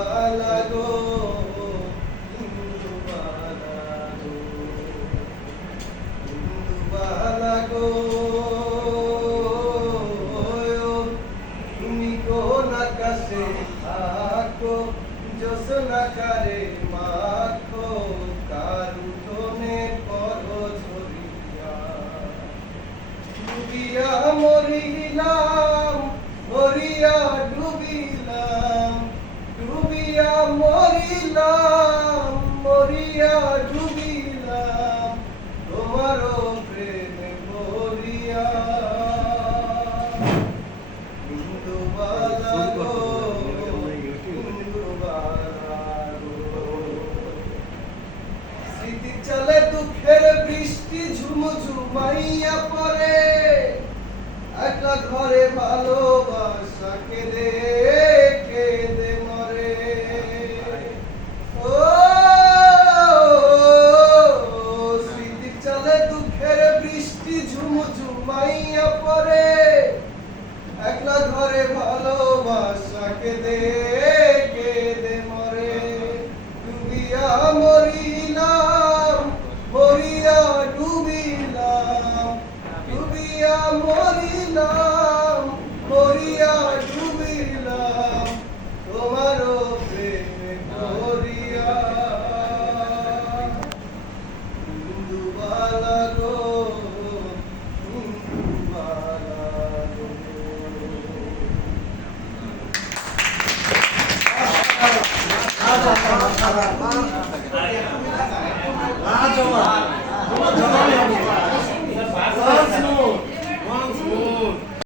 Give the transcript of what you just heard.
ইন্দুবালা গো, ইন্দুবালা গো, ইন্দুবালা গো, তুমি কোন আকাশে থাকো, জ্যোৎস্নাকারে মাখো, কার উঠোনে করো ঝরিয়া। ডুবিয়া মরিলাম, মরিয়া ডুবিলাম, ডুবিয়া মরিলাম, মরিয়া ডুবিলাম, তোমারও প্রেমে ভরিয়া। ইন্দুবালা গো, ইন্দুবালা গো, স্মৃতি চলে দুঃখের বৃষ্টি ঝুমঝুমাইয়া পড়ে, একটা ঘরে ভালোবাসা কেঁদে কেঁদে মরে। ও স্মৃতি চলে দুঃখের বৃষ্টি ঝুমঝুমাইয়া পড়ে, একলা ঘরে ভালোবাসা কেঁদে কেঁদে মরে। ডুবিয়া মরিলাম, মরিয়া ডুবিলাম, ডুবিয়া মরিলাম, মরিয়া ডুবিলাম, তোমারও প্রেমে ভরিয়া। ইন্দুবালা গো, ইন্দুবালা গো। লাজবাব।